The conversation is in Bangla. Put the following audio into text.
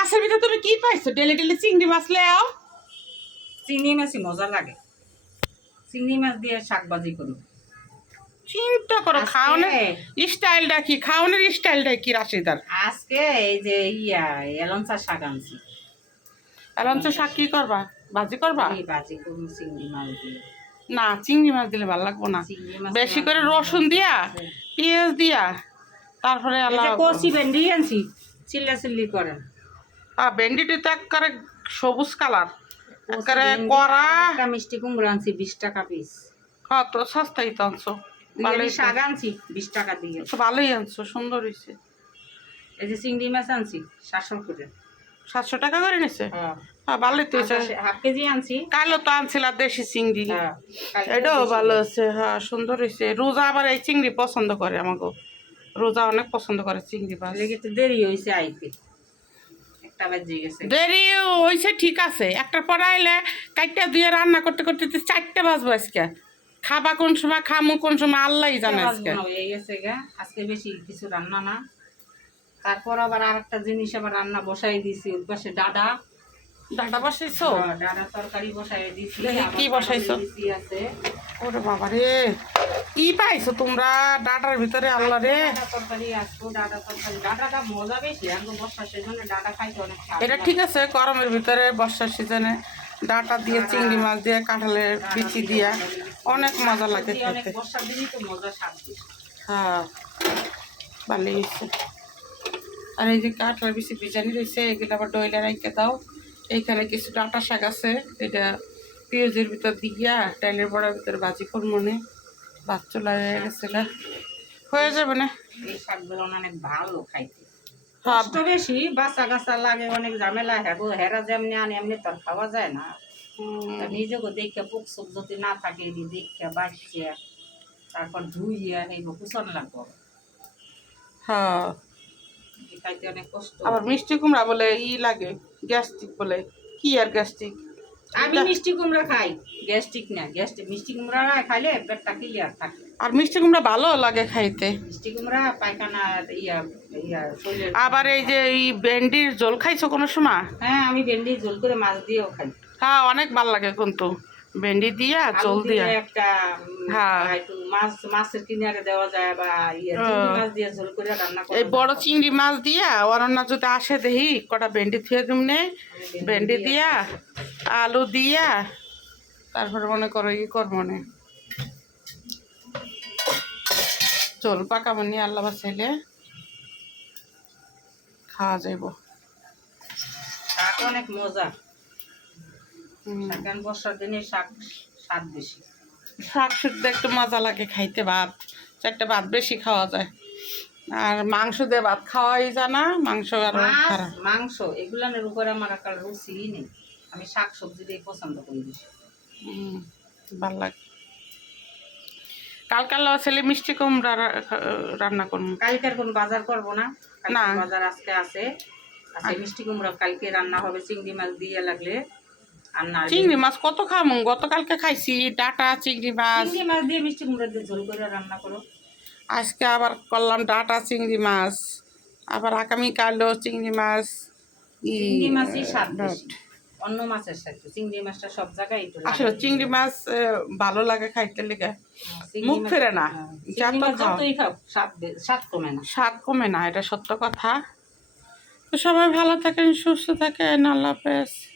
মাছের ভিতরে তুমি কি পাইছো? ডেলি ডেলি চিংড়ি মাছ লেও চিংড়ি মাছই মজা লাগে। চিংড়ি মাছ দিয়ে শাক ভাজি করি। চিন্তা করো আজকে- খাওয়ানোর স্টাইলটা কি? খাওয়ানোর স্টাইলটা কি রাশিদার? আজকে এই যে ইয়া এলঞ্চা শাক আনছি। এলঞ্চ শাক কি করবা? ভাজি করবা? ভাজি করব চিংড়ি মাছ দিয়ে। না চিংড়ি মাছ দিলে ভালো লাগবো না। বেশি করে রসুন দিয়া পেঁয়াজ দিয়া তারপরে আল্লাহ কষি ভেন্ডি আনছি চিল্লা চিল্লি করেন। হ্যাঁ ভেন্ডিটি তো একবারে সবুজ কালার একবারে একটা মিষ্টি কুমড়ো আনছি বিশ টাকা পিস হ্যাঁ তো সস্তাই তো আনছো ভালোই শাক আনছি বিশ টাকা দিয়ে। তো ভালোই আনছো সুন্দর হয়েছে এই যে চিংড়ি মাছ আনছি সাতশো করে। সাতশো টাকা করে নিছে? হ্যাঁ। হ্যাঁ ভালোই তো হাফ কেজি আনছি। কালো তো আনছিলাম দেশি চিংড়ি। হ্যাঁ এটাও ভালো আছে হ্যাঁ সুন্দর হয়েছে রোজা আবার এই চিংড়ি পছন্দ করে আমাকে রোজা অনেক পছন্দ করে চিংড়ি মাছ। দেরি হয়েছে আইতে। দেরি হয়েছে ঠিক আছে। একটার পর আইলে কাইটা দিয়ে রান্না করতে করতে চারটে বাজবো আজকে। খাবা কোন সময় খামু কোন সময় আল্লাহ জানে আজকে। বাজনো গেছে গা। আজকে বেশি কিছু রান্না না। তারপর আবার আর একটা জিনিস আবার রান্না বসাই দিছি ওর পাশে ডাডা ডাটা বসাইছো? ডাডা তরকারি বসাই দিছি কি বসাইছো? আছে। ওরে বাবা রে কি পাইছো তোমরা ডাটার ভিতরে আল্লাহ রে? তরকারি আসব ডাডা তরকারি। ডাডাটা মজা বেশি এখন বর্ষা সেজন্য ডাডা খাইতে অনেক এটা ঠিক আছে গরমের ভিতরে বর্ষার সিজনে ডাটা দিয়ে চিংড়ি মাছ দিয়ে কাঁঠালের বিচি দিয়া অনেক মজা লাগে খেতে। বর্ষার দিনই তো মজা স্বাদ হ্যাঁ ভালোই হয়েছে। আর এই যে কাঁঠালের বিচি বিজানি রয়েছে এগুলো আবার ডইলে রাইকে দাও। এইখানে কিছু ডাটা শাক আছে এটা পেঁয়াজের ভিতর দিয়া ডাইলের বড়ার ভিতরে ভাজি করব নে। ভাত চলে গেছে। হয়ে যাবে না? এই শাকগুলো অনেক ভালো খাইতে। হ্যাঁ। কষ্ট বেশি বাচ্চা গাছা লাগে অনেক ঝামেলা হেবো হেরা যেমনি আনে এমনি তো খাওয়া যায় না। নিজেকে দেখে পুক সুক যদি না থাকে দেখে বাচ্চা তারপর ধুইয়া এই কুচন লাগবো। হ্যাঁ। খাইতে অনেক কষ্ট। আবার মিষ্টি কুমড়া বলে ই লাগে। গ্যাস্ট্রিক বলে। কি আর গ্যাস্ট্রিক? আমি মিষ্টি কুমড়া খাই। গ্যাস্ট্রিক না গ্যাস্ট্রিক। মিষ্টি কুমড়া না খাইলে পেটটা ক্লিয়ার থাকে। আর মিষ্টি কুমড়া ভালো লাগে খাইতে। মিষ্টি কুমড়া পায়খানা ইয়া ইয়া আবার এই যে এই ভেন্ডির জল খাইছো কোনো সময়? হ্যাঁ আমি ভেন্ডির ঝোল করে মাছ দিয়েও খাই। হ্যাঁ অনেক ভালো লাগে কিন্তু। ভেন্ডি দিয়া জল দিয়ে একটা হ্যাঁ। একটু মাছ মাছের কিনারে দেওয়া যায় বা ইয়ে মাছ দিয়ে ঝোল করে রান্না করা এই বড় চিংড়ি মাছ দিয়া অরণ্য যদি আসে দেখি কটা ভেন্ডি থুয়ে দিমনে আমি ভেন্ডি দিয়া। আলু দিয়া তারপরে মনে করো ই কর মনে চল পাকা মনি আল্লাহ বাসাইলে খাওয়া যাইব। অনেক মজা। হুম। শাক বর্ষার দিনে শাক স্বাদ বেশি। শাক শুদ্ধ একটু মজা লাগে খাইতে ভাত। চারটে ভাত বেশি খাওয়া যায়। আর মাংস দিয়ে ভাত খাওয়াই যায় না মাংস আরও মাংস এগুলানের উপরে আমার একটা রুচি নেই। আমি শাক সবজি দিয়ে পছন্দ করি বেশি। ভালো লাগে। কালকাল ছেলে মিষ্টি কুমড়া রান্না করব কালকের কোন বাজার করব না? না। বাজার আজকে আছে। আছে মিষ্টি কুমড়া কালকে রান্না হবে চিংড়ি মাছ দিয়ে লাগলে। আর চিংড়ি মাছ কত খামু? গতকালকে খাইছি ডাটা চিংড়ি মাছ। চিংড়ি মাছ দিয়ে মিষ্টি কুমড়া দিয়ে ঝোল করে রান্না করো। আজকে আবার করলাম ডাটা চিংড়ি মাছ। আবার আগামীকালও চিংড়ি মাছ। চিংড়ি মাছই স্বাদ অন্য মাছের সাথে। চিংড়ি মাছটা সব জায়গায় আসলে চিংড়ি মাছ ভালো লাগে খাইতে লেগে। মুখ ফেরে না। হ্যাঁ, খাও। যতই খাও স্বাদ স্বাদ কমে না। স্বাদ কমে না এটা সত্য কথা। তো সবাই ভালো থাকেন সুস্থ থাকেন। আল্লাহ হাফেজ।